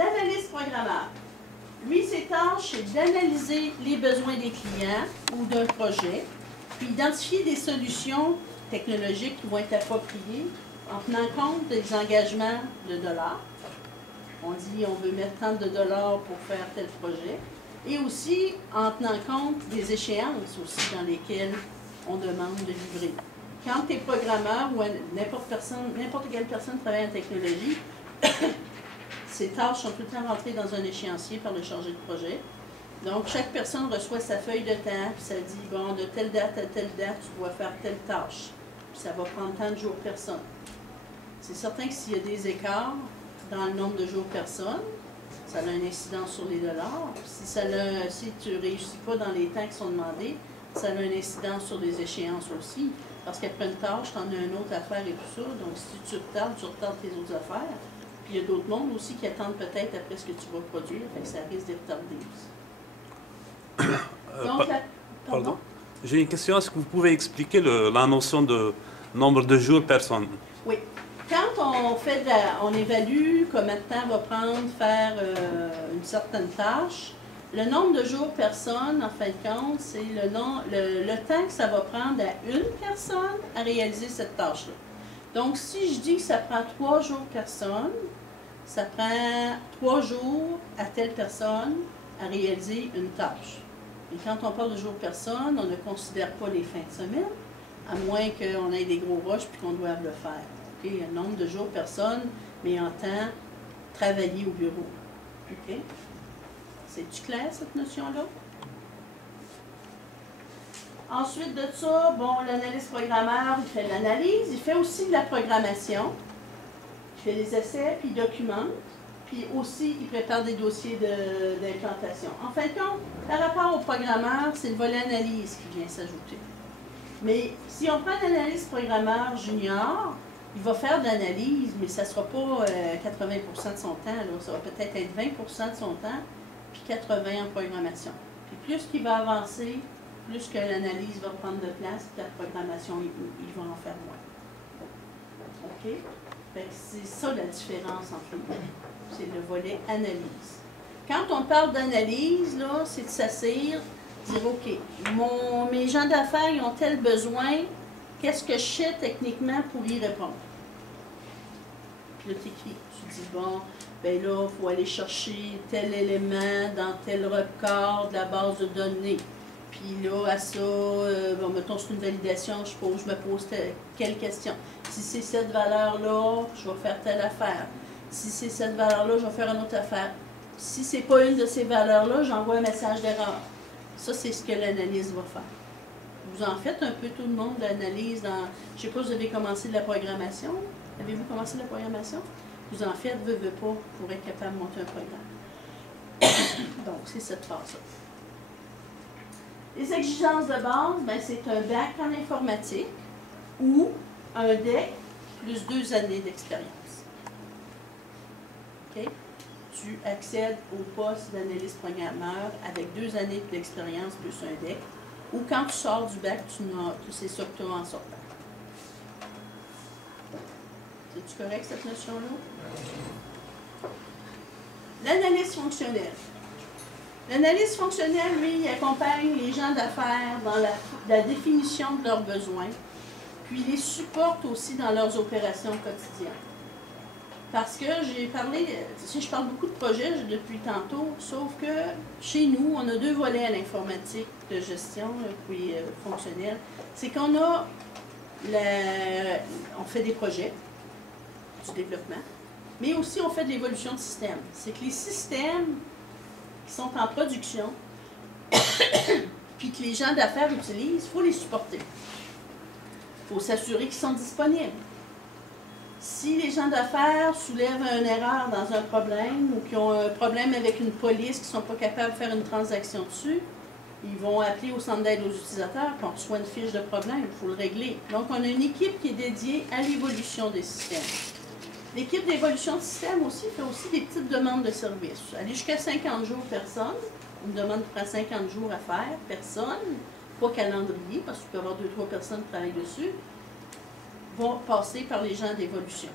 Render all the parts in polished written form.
L'analyste programmeur. Lui, ses tâches, c'est d'analyser les besoins des clients ou d'un projet, puis identifier des solutions technologiques qui vont être appropriées en tenant compte des engagements de dollars. On dit on veut mettre tant de dollars pour faire tel projet. Et aussi en tenant compte des échéances aussi dans lesquelles on demande de livrer. Quand tu es programmeur ou n'importe quelle personne travaille en technologie, ces tâches sont tout le temps rentrées dans un échéancier par le chargé de projet. Donc, chaque personne reçoit sa feuille de temps, puis ça dit, bon, de telle date à telle date, tu dois faire telle tâche. Puis ça va prendre tant de jours personne. C'est certain que s'il y a des écarts dans le nombre de jours personne, ça a une incidence sur les dollars. Si tu ne réussis pas dans les temps qui sont demandés, ça a une incidence sur les échéances aussi. Parce qu'après une tâche, tu en as une autre affaire et tout ça. Donc, si tu retardes tes autres affaires. Puis, il y a d'autres mondes aussi qui attendent peut-être après ce que tu vas produire. Fait que ça risque de retarder aussi. Donc, pardon? J'ai une question. Est-ce que vous pouvez expliquer la notion de nombre de jours personne? Oui. Quand on évalue combien de temps va prendre faire une certaine tâche, le nombre de jours personne, en fin de compte, c'est le temps que ça va prendre à une personne à réaliser cette tâche-là. Donc, si je dis que ça prend 3 jours personne, ça prend 3 jours à telle personne à réaliser une tâche. Et quand on parle de jours personne, on ne considère pas les fins de semaine, à moins qu'on ait des gros rushs puis qu'on doive le faire. Okay? Un nombre de jours personne, mais en temps travailler au bureau. OK? C'est-tu clair, cette notion-là? Ensuite de ça, bon, l'analyste programmeur, il fait l'analyse, il fait aussi de la programmation. Il fait les essais, puis il documente. Puis aussi, il prépare des dossiers d'implantation. En fin de compte, par rapport au programmeur, c'est le volet analyse qui vient s'ajouter. Mais si on prend un analyste programmeur junior, il va faire de l'analyse, mais ça ne sera pas 80% de son temps. Là. Ça va peut-être être 20% de son temps, puis 80% en programmation. Puis plus qu'il va avancer, plus que l'analyse va prendre de place, puis la programmation, il va en faire moins. OK? C'est ça la différence entre les deux. C'est le volet analyse. Quand on parle d'analyse, là, c'est de s'asseoir, dire, OK, mes gens d'affaires, ils ont tel besoin, qu'est-ce que je sais techniquement pour y répondre? Puis là, tu écris, tu dis, bon, ben là, il faut aller chercher tel élément dans tel record de la base de données. Puis là, à ça, bon, mettons, c'est une validation, je me pose quelle question. Si c'est cette valeur-là, je vais faire telle affaire. Si c'est cette valeur-là, je vais faire une autre affaire. Si ce n'est pas une de ces valeurs-là, j'envoie un message d'erreur. Ça, c'est ce que l'analyse va faire. Vous en faites un peu tout le monde d'analyse dans... Je ne sais pas, vous avez commencé de la programmation. Avez-vous commencé de la programmation? Vous en faites, veut pas, pour être capable de monter un programme. Donc, c'est cette phase-là. Les exigences de base, ben, c'est un bac en informatique ou un DEC plus 2 années d'expérience. Okay? Tu accèdes au poste d'analyste programmeur avec 2 années d'expérience plus un DEC, ou quand tu sors du bac, c'est ça que tu as en sortant. C'est-tu correct, cette notion-là? L'analyse fonctionnelle. L'analyse fonctionnelle, lui, il accompagne les gens d'affaires dans la définition de leurs besoins, puis il les supporte aussi dans leurs opérations quotidiennes. Parce que j'ai parlé, je parle beaucoup de projets depuis tantôt, sauf que chez nous, on a 2 volets à l'informatique de gestion, puis fonctionnelle. C'est qu'on a, on fait des projets, du développement, mais aussi on fait de l'évolution de système. C'est que les systèmes qui sont en production, puis que les gens d'affaires utilisent, il faut les supporter. Il faut s'assurer qu'ils sont disponibles. Si les gens d'affaires soulèvent une erreur dans un problème ou qu'ils ont un problème avec une police, qui ne sont pas capables de faire une transaction dessus, ils vont appeler au centre d'aide aux utilisateurs, puis on reçoit une fiche de problème, il faut le régler. Donc, on a une équipe qui est dédiée à l'évolution des systèmes. L'équipe d'évolution de système aussi fait aussi des petites demandes de services. Aller jusqu'à 50 jours personne, une demande qui prend 50 jours à faire, personne, pas calendrier, parce que tu peux avoir 2-3 personnes qui travaillent dessus, vont passer par les gens d'évolution.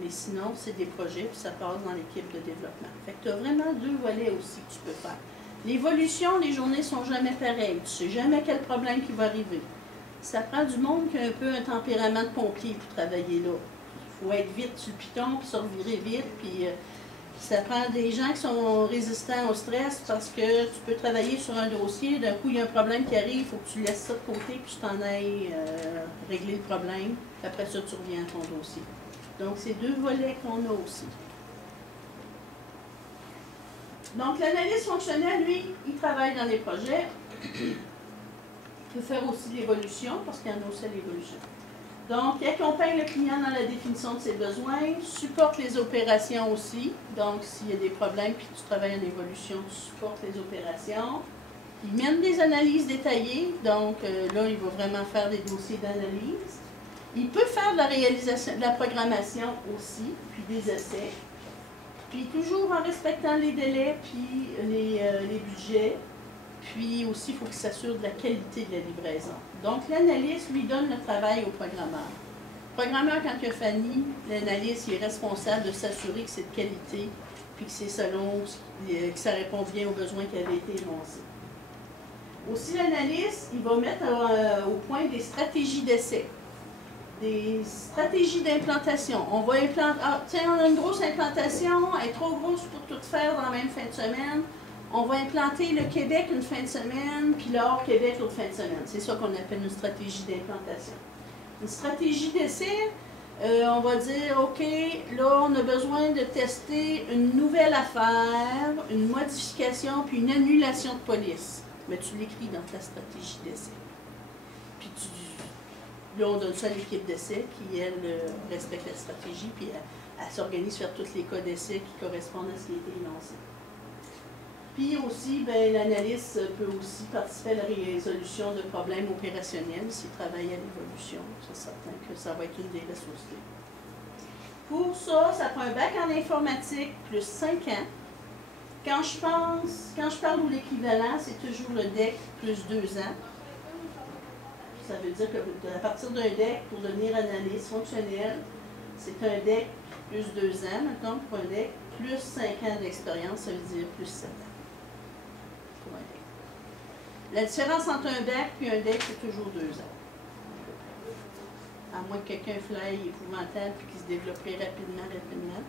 Mais sinon, c'est des projets, puis ça passe dans l'équipe de développement. Fait que tu as vraiment deux volets aussi que tu peux faire. L'évolution, les journées ne sont jamais pareilles. Tu ne sais jamais quel problème qui va arriver. Ça prend du monde qui a un peu un tempérament de pompier pour travailler là. Il faut être vite sur le piton, puis se revirer vite, puis ça prend des gens qui sont résistants au stress parce que tu peux travailler sur un dossier, d'un coup il y a un problème qui arrive, il faut que tu laisses ça de côté, puis tu t'en ailles régler le problème, puis après ça tu reviens à ton dossier. Donc c'est deux volets qu'on a aussi. Donc l'analyste fonctionnel, lui, il travaille dans les projets. Il peut faire aussi l'évolution, parce qu'il y en a aussi à l'évolution. Donc, il accompagne le client dans la définition de ses besoins, supporte les opérations aussi. Donc, s'il y a des problèmes puis tu travailles en évolution, tu supportes les opérations. Il mène des analyses détaillées. Donc, là, il va vraiment faire des dossiers d'analyse. Il peut faire de la réalisation, de la programmation aussi, puis des essais. Puis, toujours en respectant les délais puis les budgets. Puis aussi, il faut qu'il s'assure de la qualité de la livraison. Donc, l'analyste lui donne le travail au programmeur. Le programmeur, quand il a fini, l'analyste il est responsable de s'assurer que c'est de qualité, puis que c'est selon, que ça répond bien aux besoins qui avaient été énoncés. Aussi, l'analyste, il va mettre au point des stratégies d'essai, des stratégies d'implantation. On va implanter, tiens, on a une grosse implantation, elle est trop grosse pour tout faire dans la même fin de semaine. On va implanter le Québec une fin de semaine, puis le hors-Québec l'autre fin de semaine. C'est ça qu'on appelle une stratégie d'implantation. Une stratégie d'essai, on va dire, OK, là, on a besoin de tester une nouvelle affaire, une modification, puis une annulation de police. Mais tu l'écris dans ta stratégie d'essai. Puis là, on donne ça à l'équipe d'essai, qui, elle, respecte la stratégie, puis elle s'organise faire tous les cas d'essai qui correspondent à ce qui a été énoncé. Puis aussi, l'analyste peut aussi participer à la résolution de problèmes opérationnels s'il travaille à l'évolution. C'est certain que ça va être une des ressources. Pour ça, ça prend un bac en informatique plus 5 ans. Quand je parle de l'équivalent, c'est toujours le DEC plus 2 ans. Ça veut dire qu'à partir d'un DEC, pour devenir analyste fonctionnel, c'est un DEC plus 2 ans. Maintenant, pour un DEC plus 5 ans d'expérience, ça veut dire plus 7 ans. La différence entre un DEC et un DEC, c'est toujours 2 ans. À moins que quelqu'un fly épouvantable et qu'il se développerait rapidement.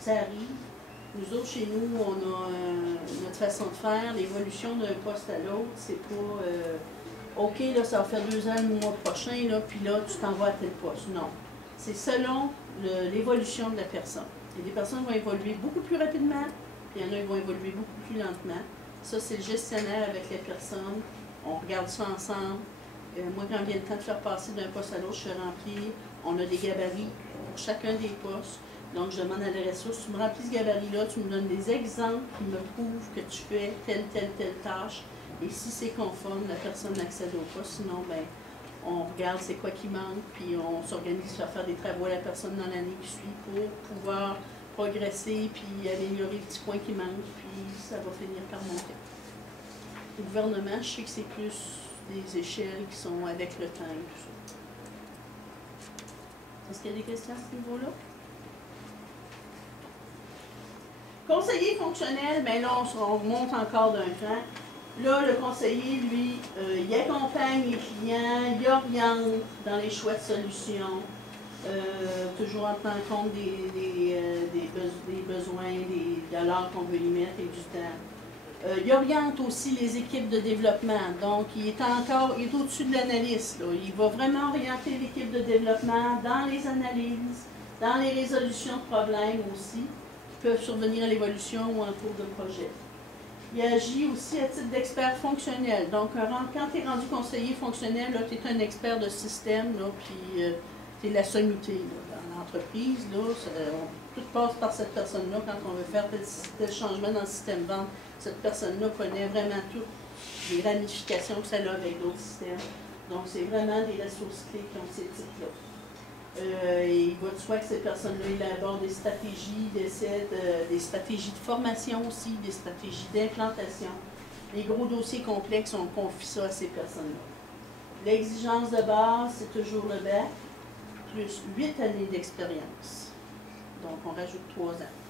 Ça arrive. Nous autres, chez nous, on a notre façon de faire. L'évolution d'un poste à l'autre, c'est pas OK, là, ça va faire 2 ans le mois prochain, là, puis là, tu t'en vas à tel poste. Non. C'est selon l'évolution de la personne. Et des personnes vont évoluer beaucoup plus rapidement, puis il y en a qui vont évoluer beaucoup plus lentement. Ça, c'est le gestionnaire avec les personnes. On regarde ça ensemble. Moi, quand vient le temps de faire passer d'un poste à l'autre, je fais remplir. On a des gabarits pour chacun des postes. Donc, je demande à la ressource, tu me remplis ce gabarit-là, tu me donnes des exemples qui me prouvent que tu fais telle tâche. Et si c'est conforme, la personne accède au poste. Sinon, on regarde c'est quoi qui manque, puis on s'organise à faire des travaux à la personne dans l'année qui suit pour pouvoir progresser, puis améliorer les petits points qui manquent, puis ça va finir par monter. Le gouvernement, je sais que c'est plus des échelles qui sont avec le temps et tout ça. Est-ce qu'il y a des questions à ce niveau-là? Conseiller fonctionnel, bien là, on remonte encore d'un cran. Là, le conseiller, lui, il accompagne les clients, il oriente dans les choix de solutions, toujours en tenant compte des besoins, de l'heure qu'on veut y mettre et du temps. Il oriente aussi les équipes de développement, donc il est au-dessus de l'analyste. Il va vraiment orienter l'équipe de développement dans les analyses, dans les résolutions de problèmes aussi, qui peuvent survenir à l'évolution ou en cours de projet. Il agit aussi à titre d'expert fonctionnel. Donc, quand tu es rendu conseiller fonctionnel, tu es un expert de système, puis tu es la sommité dans l'entreprise. Tout passe par cette personne-là quand on veut faire tel changement dans le système vente. Cette personne-là connaît vraiment toutes les ramifications que ça a avec d'autres systèmes. Donc, c'est vraiment des ressources clés qui ont ces titres-là. Il va de soi que ces personnes-là élaborent des stratégies d'essai, des stratégies de formation aussi, des stratégies d'implantation. Les gros dossiers complexes, on confie ça à ces personnes-là. L'exigence de base, c'est toujours le bac, plus 8 années d'expérience. Donc, on rajoute 3 ans.